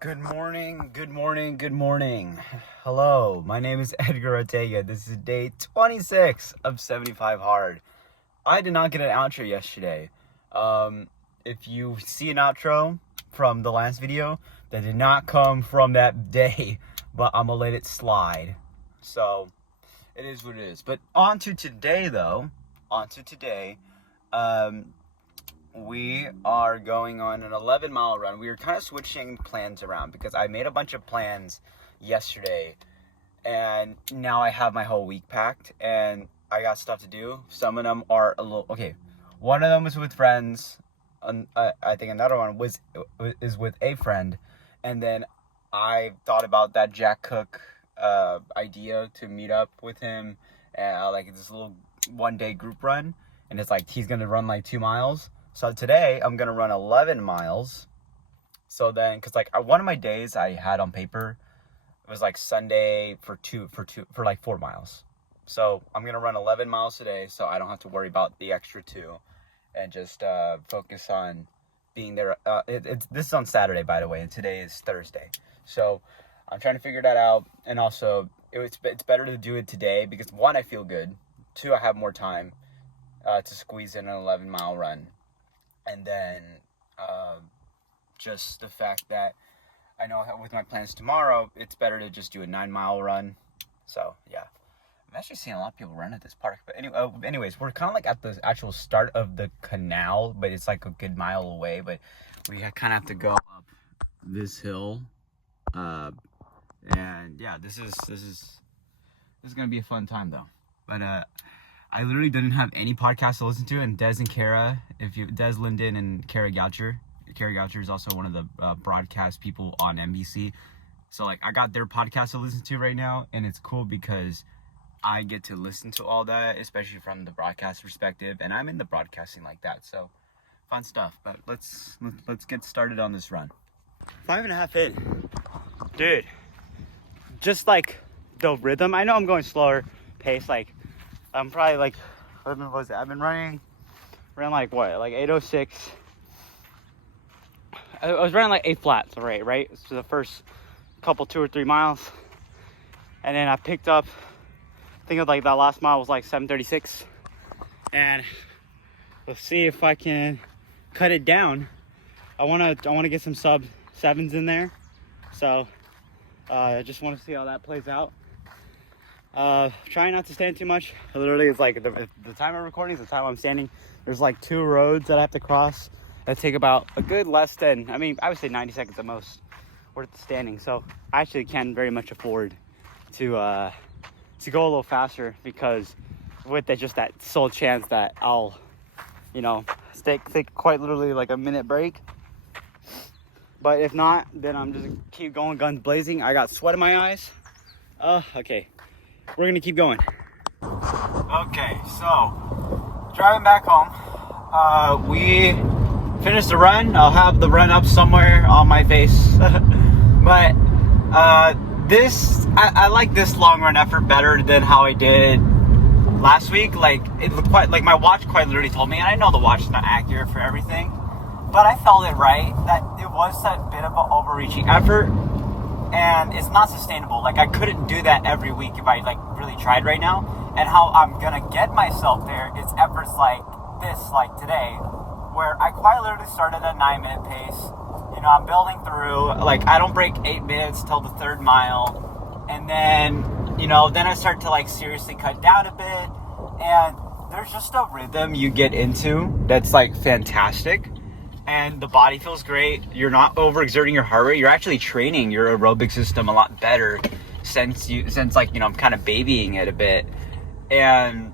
Good morning, good morning, good morning. Hello, my name is Edgar Ortega. This is day 26 of 75 Hard. I did not get an outro yesterday. If you see an outro from the last video, that did not come from that day, but I'm gonna let it slide. So, it is what it is. But on to today, though. We are going on an 11-mile run. We were kind of switching plans around because I made a bunch of plans yesterday, and now I have my whole week packed, and I got stuff to do. Some of them are a little... Okay, one of them was with friends. I think another one is with a friend, and then I thought about that Jack Cook idea to meet up with him, and like this little one-day group run, and it's like he's gonna run like 2 miles. So today I'm gonna run 11 miles. So then, because like one of my days I had on paper, it was like Sunday for like 4 miles. So I'm gonna run 11 miles today, so I don't have to worry about the extra 2, and just focus on being there. This is on Saturday, by the way, and today is Thursday. So I'm trying to figure that out, and also it's better to do it today because 1, I feel good. 2, I have more time to squeeze in an 11-mile run. And then just the fact that I know with my plans tomorrow, it's better to just do a 9-mile run. So, yeah. I'm actually seeing a lot of people run at this park. But anyways, we're kind of like at the actual start of the canal, but it's like a good mile away. But we kind of have to go up this hill. And yeah, this is going to be a fun time, though. But I literally didn't have any podcasts to listen to, and Des and Kara, Des Linden and Kara Goucher. Kara Goucher is also one of the broadcast people on NBC. So like I got their podcast to listen to right now, and it's cool because I get to listen to all that, especially from the broadcast perspective, and I'm in the broadcasting like that, so fun stuff. But let's get started on this run. 5.5 in. Dude, just like the rhythm, I know I'm going slower pace, like I'm probably like, what was it? I've been running around like what? Like 8:06. I was running like 8 flats, right? So the first couple 2 or 3 miles. And then I picked up, I think of like that last mile was like 7:36. And let's see if I can cut it down. I wanna get some sub 7s in there. So I just wanna see how that plays out. Trying not to stand too much. Literally, it's like the time I'm recording is the time I'm standing. There's like 2 roads that I have to cross that take about a good less than, I would say 90 seconds at most worth standing. So I actually can very much afford to go a little faster, because with just that sole chance that I'll, take quite literally like a minute break. But if not, then I'm just keep going guns blazing. I got sweat in my eyes. Okay. We're gonna keep going. Okay, so driving back home, we finished the run. I'll have the run up somewhere on my face. But I like this long run effort better than how I did last week. Like it looked quite like my watch quite literally told me, and I know the watch is not accurate for everything, but I felt it right that it was that bit of an overreaching effort. And it's not sustainable. Like I couldn't do that every week if I like really tried right now. And how I'm gonna get myself there is efforts like this, like today, where I quite literally started at a 9-minute pace. I'm building through. Like I don't break 8 minutes till the 3rd mile, and then then I start to like seriously cut down a bit. And there's just a rhythm you get into that's like fantastic. And the body feels great. You're not overexerting your heart rate. You're actually training your aerobic system a lot better since I'm kind of babying it a bit. And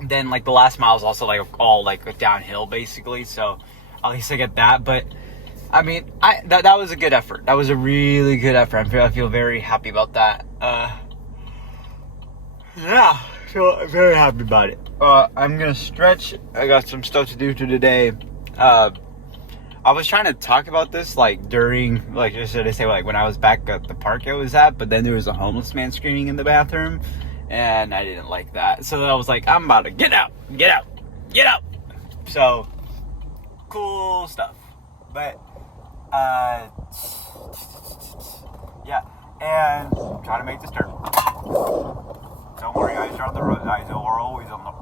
then like the last mile is also like all like downhill basically. So at least I get that. But I mean, that was a good effort. That was a really good effort. I feel very happy about that. Yeah, so I'm very happy about it. I'm gonna stretch. I got some stuff to do today. I was trying to talk about this like during, like should I say, like when I was back at the park I was at, but then there was a homeless man screaming in the bathroom, and I didn't like that. So I was like, I'm about to get out. So cool stuff. But Yeah, and I'm trying to make this turn. Don't worry, eyes are on the road. Eyes are always on the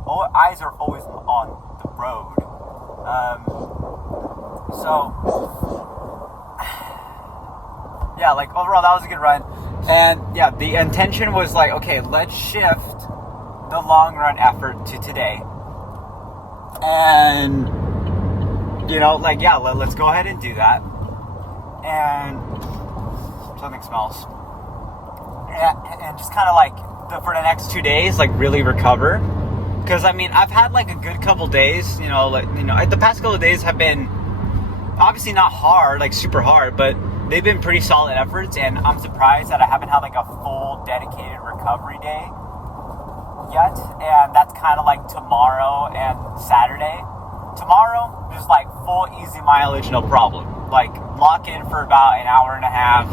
road. Yeah, like overall that was a good run. And yeah, the intention was like, okay, let's shift the long run effort to today. And like, yeah, let's go ahead and do that. And something smells. And just kind of like for the next 2 days, like really recover. Because I mean, I've had like a good couple days. The past couple of days have been obviously not hard, like super hard, but they've been pretty solid efforts. And I'm surprised that I haven't had like a full dedicated recovery day yet. And that's kind of like tomorrow and Saturday. Tomorrow, just like full easy mileage, no problem. Like lock in for about an hour and a half,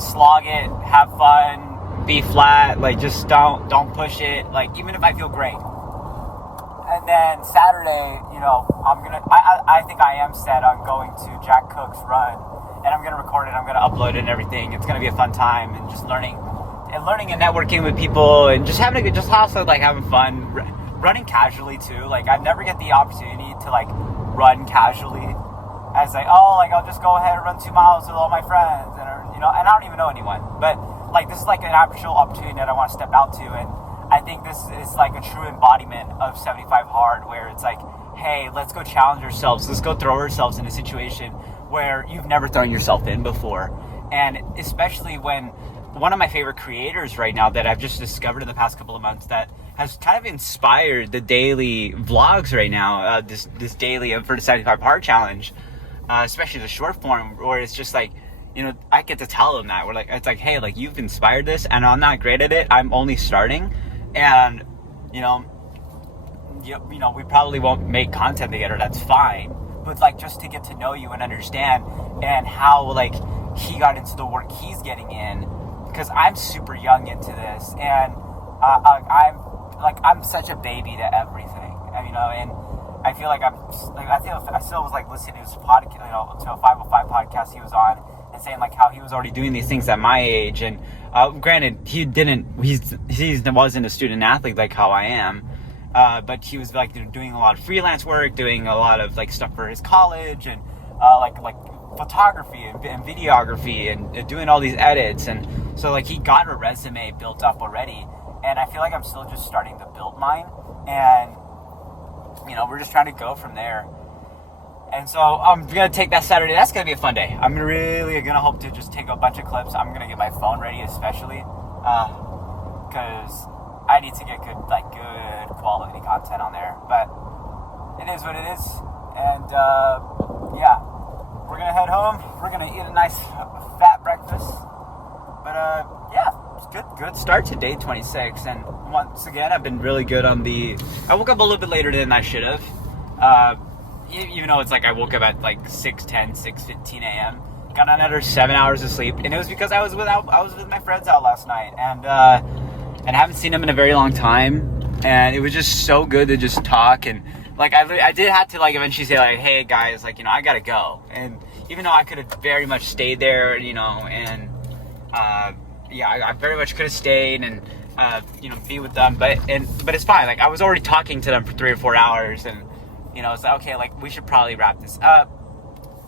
slog it, have fun, be flat, like just don't push it, like even if I feel great. And then Saturday, I think I am set on going to Jack Cook's run, and I'm gonna record it, I'm gonna upload it and everything. It's gonna be a fun time, and just learning and networking with people, and just having just also like having fun, running casually too. Like I never get the opportunity to like run casually, as like, I'll just go ahead and run 2 miles with all my friends, and and I don't even know anyone, but like this is like an actual opportunity that I want to step out to. And I think this is like a true embodiment of 75 Hard, where it's like, hey, let's go challenge ourselves, let's go throw ourselves in a situation where you've never thrown yourself in before. And especially when one of my favorite creators right now that I've just discovered in the past couple of months that has kind of inspired the daily vlogs right now, this daily for the 75 Hard challenge, especially the short form, where it's just like, I get to tell them that. It's like, hey, like you've inspired this, and I'm not great at it. I'm only starting, and we probably won't make content together. That's fine, but like just to get to know you and understand, and how like he got into the work he's getting in, because I'm super young into this, and I'm such a baby to everything, and I feel like I still was like listening to his podcast, to a 505 podcast he was on, and saying like how he was already doing these things at my age. And granted, he wasn't a student athlete like how I am, but he was like doing a lot of freelance work, doing a lot of like stuff for his college, and like photography and videography, and doing all these edits. And so like he got a resume built up already, and I feel like I'm still just starting to build mine. And we're just trying to go from there. And so I'm going to take that Saturday. That's going to be a fun day. I'm really going to hope to just take a bunch of clips. I'm going to get my phone ready, especially because I need to get good quality content on there. But it is what it is. And yeah, we're going to head home. We're going to eat a nice fat breakfast. But yeah, it's good start to day 26. And once again, I've been really good on I woke up a little bit later than I should have. Even though it's like I woke up at like 6:15 a.m. Got another 7 hours of sleep, and it was because I was with my friends out last night, and I haven't seen them in a very long time, and it was just so good to just talk. And like I did have to like eventually say like, hey guys, like I gotta go. And even though I could have very much stayed there, and yeah, I very much could have stayed and be with them, but it's fine. Like I was already talking to them for 3 or 4 hours, and it's like, okay, like we should probably wrap this up.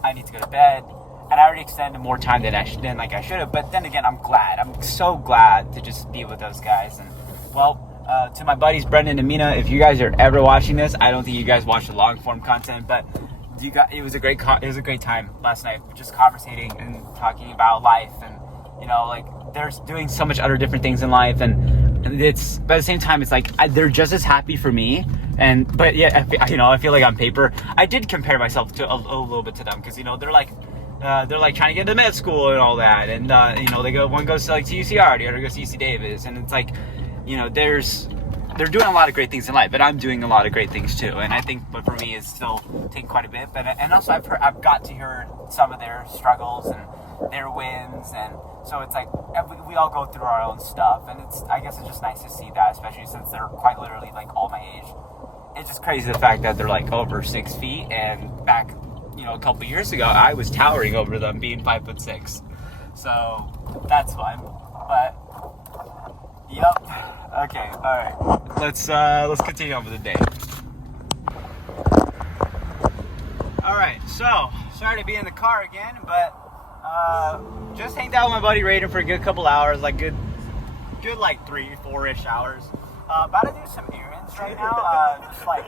I need to go to bed, and I already extended more time than I should have. But then again, I'm so glad to just be with those guys. And well, to my buddies Brendan and Mina, if you guys are ever watching this, I don't think you guys watch the long form content, but it was a great time last night, just conversating and talking about life, and like they're doing so much other different things in life, and it's, but at the same time, it's like they're just as happy for me. But yeah, I feel like on paper, I did compare myself to a little bit to them, because they're like trying to get into med school and all that, and one goes to UCR, the other goes to UC Davis, and it's like they're doing a lot of great things in life, but I'm doing a lot of great things too. And I think, but for me, it's still taking quite a bit. And also I've got to hear some of their struggles and their wins, and so it's like we all go through our own stuff, and I guess it's just nice to see that, especially since they're quite literally like all my age. It's just crazy the fact that they're like over 6 feet, and back a couple years ago, I was towering over them being 5'6". So that's fun. But yep. Okay. All right. Let's continue on with the day. All right. So sorry to be in the car again, but just hanged out with my buddy Raiden for a good couple hours, like good like 3-4-ish hours. About to do some errands right now, just like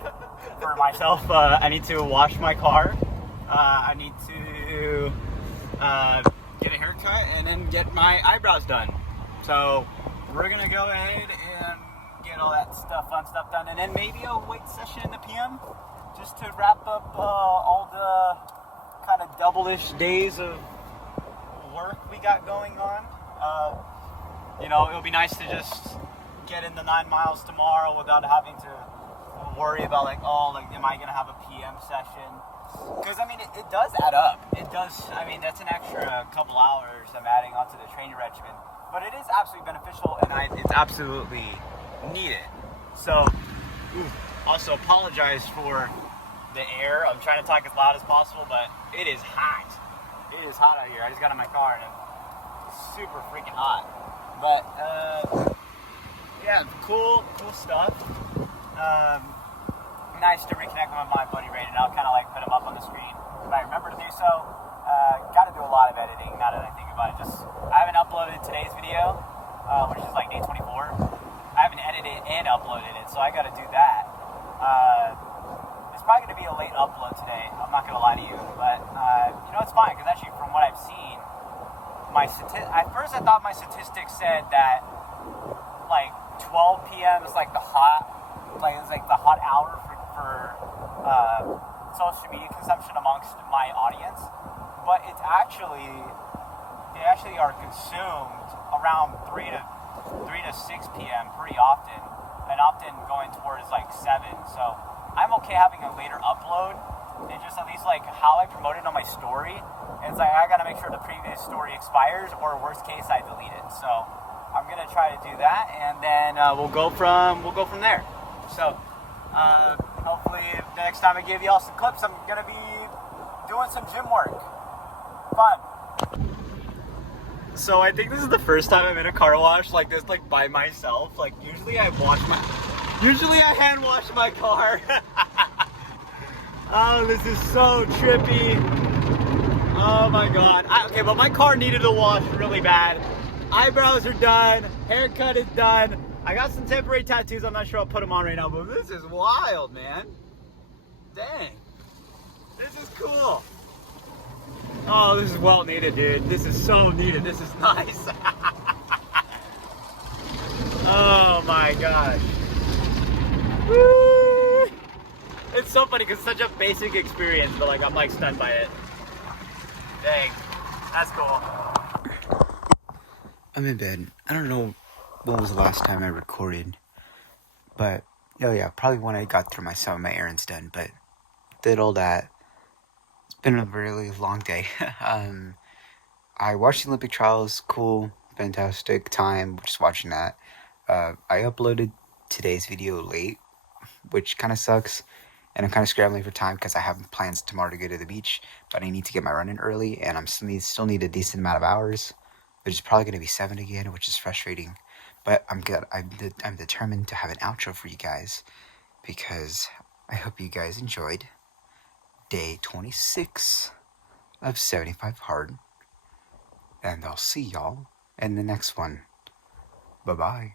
for myself. I need to wash my car. I need to get a haircut and then get my eyebrows done. So we're gonna go ahead and get all that fun stuff done, and then maybe a weight session in the PM, just to wrap up all the kind of double-ish days of work we got going on. It'll be nice to just get in the 9 miles tomorrow without having to worry about am I gonna have a PM session? Because I mean, it does add up. It does. I mean, that's an extra couple hours I'm adding onto the training regimen, but it is absolutely beneficial, and it's absolutely needed. So, also apologize for the air. I'm trying to talk as loud as possible, but it is hot. It is hot out here. I just got in my car and it's super freaking hot. But yeah, cool stuff. Nice to reconnect with my buddy Raiden. I'll kind of like put him up on the screen if I remember to do so. Got to do a lot of editing now that I think about it. I haven't uploaded today's video, which is like day 24. I haven't edited and uploaded it, so I got to do that. It's probably going to be a late upload today. I'm not going to lie to you, but it's fine, because actually from what I've seen, at first I thought my statistics said that like 12 p.m. is like the hot hour for social media consumption amongst my audience, but they actually are consumed around 3 to 6 p.m. pretty often, and often going towards like 7. So I'm okay having a later upload, and just at least like how I promote it on my story. It's like I gotta make sure the previous story expires, or worst case I delete it. So I'm gonna try to do that, and then we'll go from there. So hopefully the next time I give y'all some clips, I'm gonna be doing some gym work. Fun. So I think this is the first time I'm in a car wash like this, like by myself. Like usually I hand wash my car. Oh, this is so trippy. Oh my god. Okay, but my car needed a wash really bad. Eyebrows are done. Haircut is done. I got some temporary tattoos. I'm not sure I'll put them on right now, but this is wild, man. Dang. This is cool. Oh, this is well needed, dude. This is so needed. This is nice. Oh my gosh. Woo. It's so funny because it's such a basic experience, but like I'm like stunned by it. Dang. That's cool. I'm in bed. I don't know when was the last time I recorded, but probably when I got through some of my errands done, but did all that. It's been a really long day. I watched the Olympic trials. Cool, fantastic time just watching that. I uploaded today's video late, which kind of sucks, and I'm kind of scrambling for time because I have plans tomorrow to go to the beach, but I need to get my run in early, and I'm still need a decent amount of hours, which is probably going to be 7 again, which is frustrating. But I'm good. I'm determined to have an outro for you guys, because I hope you guys enjoyed day 26 of 75 Hard. And I'll see y'all in the next one. Bye-bye.